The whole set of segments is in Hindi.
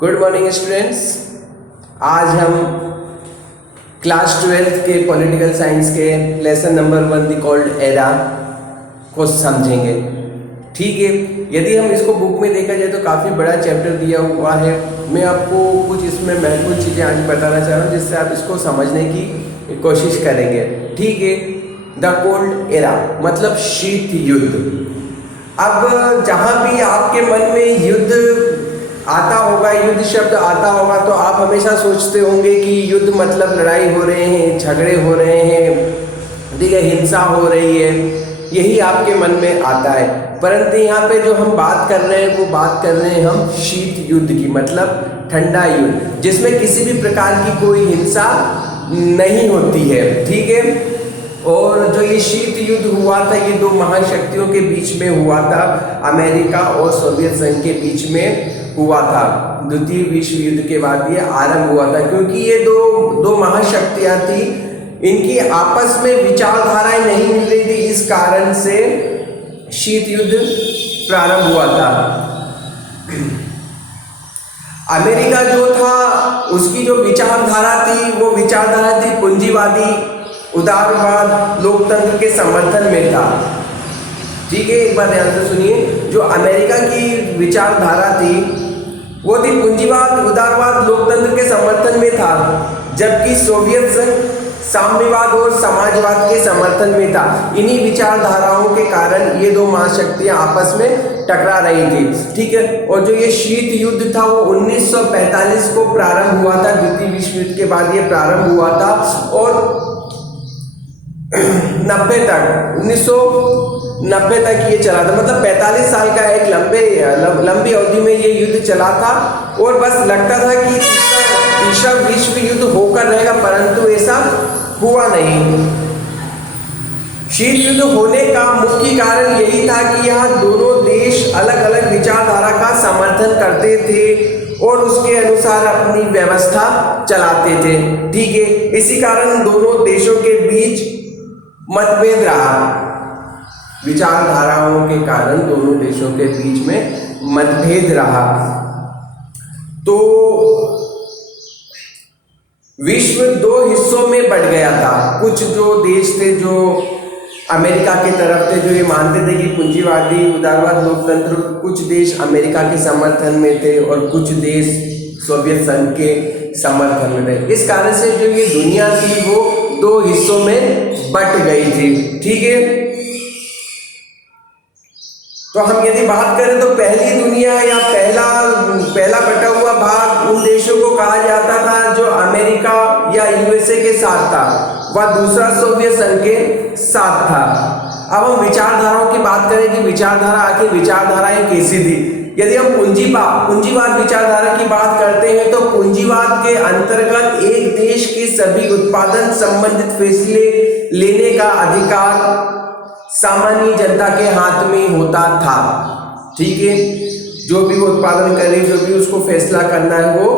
Good morning students. आज हम क्लास 12th के पॉलिटिकल साइंस के lesson number 1 the called era को समझेंगे। ठीक है, यदि हम इसको बुक में देखा जाए तो काफ़ी बड़ा चैप्टर दिया हुआ है। मैं आपको कुछ इसमें महत्वपूर्ण चीज़ें आज बताना चाह रहा हूँ जिससे आप इसको समझने की कोशिश करेंगे। ठीक है, द कोल्ड एरा मतलब शीत युद्ध। अब जहाँ भी आपके मन में युद्ध आता होगा, युद्ध शब्द आता होगा, तो आप हमेशा सोचते होंगे कि युद्ध मतलब लड़ाई हो रहे हैं, झगड़े हो रहे हैं, ठीक है, हिंसा हो रही है, यही आपके मन में आता है। परंतु यहाँ पे जो हम बात कर रहे हैं वो बात कर रहे हैं हम शीत युद्ध की, मतलब ठंडा युद्ध, जिसमें किसी भी प्रकार की कोई हिंसा नहीं होती है। ठीक है, और जो ये शीत युद्ध हुआ था ये दो महाशक्तियों के बीच में हुआ था, अमेरिका और सोवियत संघ के बीच में हुआ था। द्वितीय विश्व युद्ध के बाद ये आरंभ हुआ था, क्योंकि ये दो महाशक्तियां थी, इनकी आपस में विचारधाराएं नहीं मिल रही थी, इस कारण से शीत युद्ध प्रारंभ हुआ था। अमेरिका जो था उसकी जो विचारधारा थी वो विचारधारा थी पूंजीवादी, उदारवाद, लोकतंत्र के समर्थन में था। ठीक है, एक बार ध्यान से सुनिए, जो अमेरिका की विचारधारा थी वो थी पूंजीवाद, उदारवाद, लोकतंत्र के समर्थन में था, जबकि सोवियत संघ साम्यवाद और समाजवाद के समर्थन में था। इन्हीं विचारधाराओं के कारण ये दो महाशक्तियां आपस में टकरा रही थी। ठीक है, और जो ये शीत युद्ध था वो 1945 को प्रारंभ हुआ था, द्वितीय विश्व युद्ध के बाद ये प्रारंभ हुआ था, और 1990 तक ये चला था। मतलब 45 साल का एक लंबी अवधि में ये युद्ध चला था, और बस लगता था कि तीसरा विश्व युद्ध होकर रहेगा, परंतु ऐसा हुआ नहीं। शीत युद्ध होने का मुख्य कारण यही था कि यहाँ दोनों देश अलग अलग विचारधारा का समर्थन करते थे और उसके अनुसार अपनी व्यवस्था चलाते थे। ठीक है, इसी कारण दोनों देशों के बीच मतभेद रहा। विचारधाराओं के कारण दोनों देशों के बीच में मतभेद रहा। तो विश्व दो हिस्सों में बंट गया था। कुछ जो देश थे जो अमेरिका की तरफ थे, जो ये मानते थे कि पूंजीवादी, उदारवाद, लोकतंत्र, कुछ देश अमेरिका के समर्थन में थे और कुछ देश सोवियत संघ के समर्थन में थे। इस कारण से जो ये दुनिया थी वो दो हिस्सों में बट गई थी। ठीक है, तो हम यदि बात करें तो पहली दुनिया या पहला बटा हुआ भाग उन देशों को कहा जाता था जो अमेरिका या यूएसए के साथ था, वह दूसरा सोवियत संघ के साथ था। अब हम विचारधाराओं की बात करें कि विचारधाराएं कैसी थी। यदि हम पूंजीवाद विचारधारा की बात करते हैं तो पूंजीवाद के अंतर्गत एक देश के सभी उत्पादन संबंधित फैसले लेने का अधिकार सामान्य जनता के हाथ में होता था। ठीक है, जो भी वो उत्पादन करे, जो भी उसको फैसला करना है वो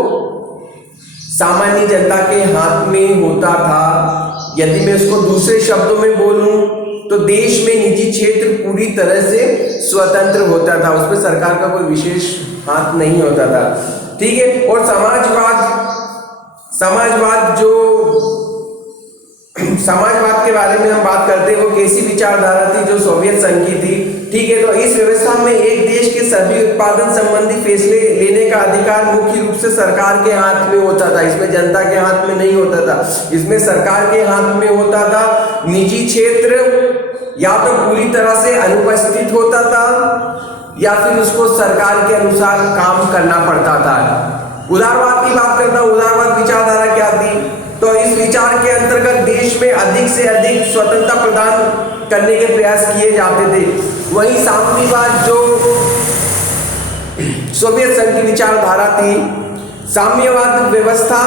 सामान्य जनता के हाथ में होता था। यदि मैं उसको दूसरे शब्दों में बोलूं तो देश में निजी क्षेत्र पूरी तरह से स्वतंत्र होता था, उसमें सरकार का कोई विशेष हाथ नहीं होता था। ठीक है, और समाजवाद के बारे में हम बात करते हैं, वो कैसी विचारधारा थी, जो सोवियत संघ की थी। ठीक है, तो इस व्यवस्था में एक देश के सभी उत्पादन संबंधी फैसले लेने का अधिकार मुख्य रूप से सरकार के हाथ में होता था, इसमें जनता के हाथ में नहीं होता था, इसमें सरकार के हाथ में होता था। निजी क्षेत्र या तो पूरी तरह से अनुपस्थित होता था या फिर उसको सरकार के अनुसार काम करना पड़ता था। उदारवाद की बात करता हूं, उदारवाद Viचारधारा क्या थी, तो इस विचार के अंतर्गत देश में अधिक से अधिक स्वतंत्रता प्रदान करने के प्रयास किए जाते थे। वहीं साम्यवाद जो सोवियत संघ की विचारधारा थी, साम्यवाद व्यवस्था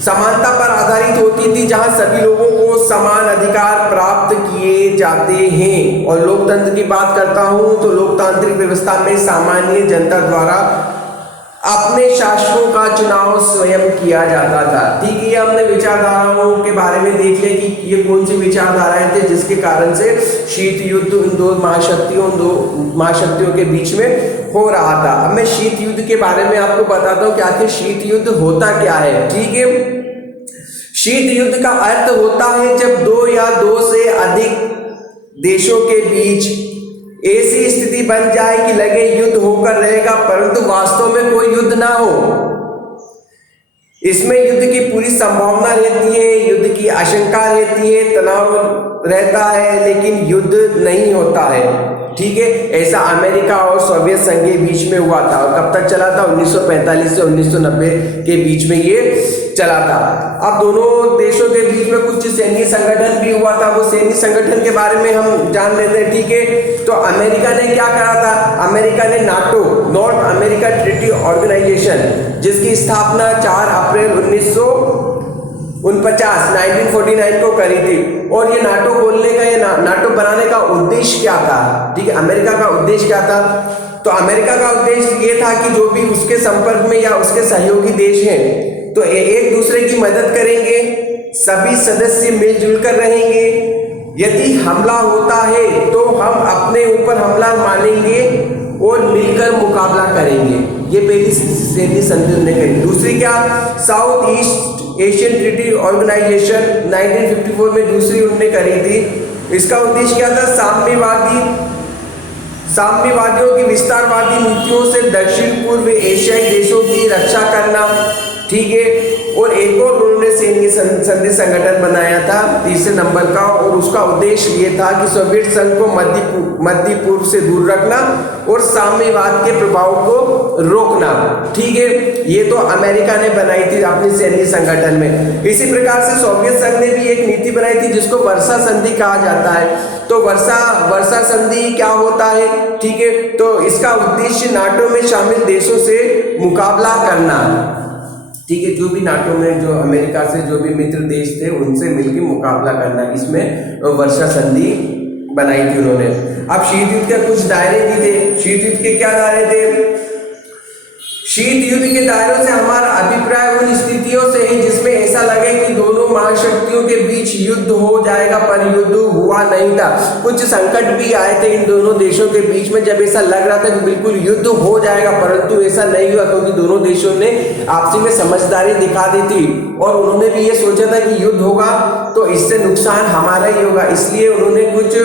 समानता पर आधारित होती थी, जहां सभी लोगों को समान अधिकार प्राप्त किए जाते हैं। और लोकतंत्र की बात करता हूं तो लोकतांत्रिक व्यवस्था में सामान्य जनता द्वारा अपने शासकों का चुनाव स्वयं किया जाता था। ठीक है, ये हमने विचारधाराओं के बारे में देख लिया कि ये कौन सी विचारधाराएं थे जिसके कारण से शीत युद्ध इन दो महाशक्तियों के बीच में हो रहा था। अब मैं शीत युद्ध के बारे में आपको बताता हूँ कि आखिर शीत युद्ध होता क्या है। ठीक है, शीत युद्ध का अर्थ होता है जब दो या दो से अधिक देशों के बीच ऐसी स्थिति बन जाए कि लगे युद्ध होकर रहेगा परंतु वास्तव में कोई युद्ध ना हो। इसमें युद्ध की पूरी संभावना रहती है, युद्ध की आशंका रहती है, तनाव रहता है, लेकिन युद्ध नहीं होता है। ठीक है, ऐसा अमेरिका और सोवियत संघ के बीच में हुआ था। और कब तक चला था? 1945 से 1990 के बीच में ये चला था। अब दोनों देशों के बीच में कुछ सैन्य संगठन भी हुआ था, वो सैन्य संगठन के बारे में हम जान लेते हैं। ठीक है, तो अमेरिका ने क्या करा था? अमेरिका ने NATO, north America treaty organisation, जिसकी स्थापना 4 अप्रैल 1949 को करी थी। और ये नाटो खोलने का, ये नाटो बनाने का उद्देश्य क्या था? ठीक है, अमेरिका का उद्देश्य क्या था? तो अमेरिका का उद्देश्य ये था कि जो भी उसके संपर्क में या उसके सहयोगी देश हैं तो एक दूसरे की मदद करेंगे, सभी सदस्य मिलजुल कर रहेंगे, यदि हमला होता है तो हम अपने ऊपर हमला मानेंगे और मिलकर मुकाबला करेंगे। ये पहली सैन्य संधि उन्होंने करी। दूसरी क्या? South east Asian treaty organisation 1954 में दूसरी उन्होंने करी थी। इसका उद्देश्य क्या था? साम्यवादियों की विस्तारवादी नीतियों से दक्षिण पूर्व एशियाई देशों की रक्षा करना। ठीक है, और एक और उन्होंने सैन्य संधि संगठन बनाया था 3 नंबर का, और उसका उद्देश्य ये था कि सोवियत संघ को मध्य पूर्व से दूर रखना और साम्यवाद के प्रभाव को रोकना। ठीक है, ये तो अमेरिका ने बनाई थी अपने सैन्य संगठन में। इसी प्रकार से सोवियत संघ ने भी एक नीति बनाई थी जिसको वर्सा संधि कहा जाता है। तो वर्सा संधि क्या होता है? ठीक है, तो इसका उद्देश्य नाटो में शामिल देशों से मुकाबला करना। ठीक है, जो भी नाटो में जो अमेरिका से जो भी मित्र देश थे उनसे मिलकर मुकाबला करना, इसमें वर्षा संधि बनाई थी उन्होंने। अब शीत युद्ध के कुछ दायरे भी थे। शीत युद्ध के क्या दायरे थे? शीत युद्ध के दायरों से हमारा अभिप्राय उन स्थितियों से है जिसमें ऐसा लगे कि दोनों महाशक्तियों के बीच युद्ध हो जाएगा पर युद्ध हुआ नहीं था। कुछ संकट भी आए थे इन दोनों देशों के बीच में, जब ऐसा लग रहा था कि बिल्कुल युद्ध हो जाएगा, परंतु ऐसा नहीं हुआ क्योंकि दोनों देशों ने आपसी में समझदारी दिखा दी थी और उन्होंने भी ये सोचा था कि युद्ध होगा तो इससे नुकसान हमारा ही होगा। इसलिए उन्होंने कुछ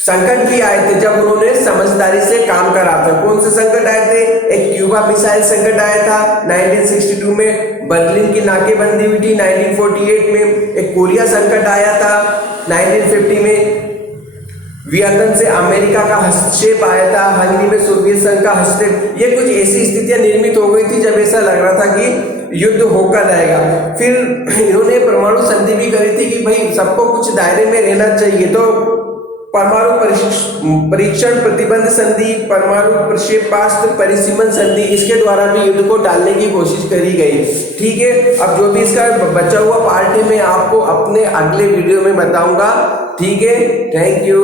संकट भी आए थे जब उन्होंने समझदारी से काम करा था। कौन से संकट आए थे? एक क्यूबा मिसाइल संकट आया था 1962 में, बर्लिन की नाकेबंदी हुई थी 1948 में, एक कोरिया संकट आया था 1950 में, वियतनाम से अमेरिका का हस्तक्षेप आया था, हंगरी में सोवियत संघ का हस्तक्षेप। ये कुछ ऐसी स्थितियां निर्मित हो गई थी जब ऐसा लग रहा था कि युद्ध होकर रहेगा। फिर इन्होंने परमाणु संधि भी करी थी कि भाई सबको कुछ दायरे में रहना चाहिए, तो परमाणु परीक्षण प्रतिबंध संधि, परमाणु प्रक्षेपास्त्र परिसीमन संधि, इसके द्वारा भी युद्ध को टालने की कोशिश करी गई। ठीक है, अब जो भी इसका बचा हुआ पार्ट है मैं आपको अपने अगले वीडियो में बताऊंगा। ठीक है, थैंक यू।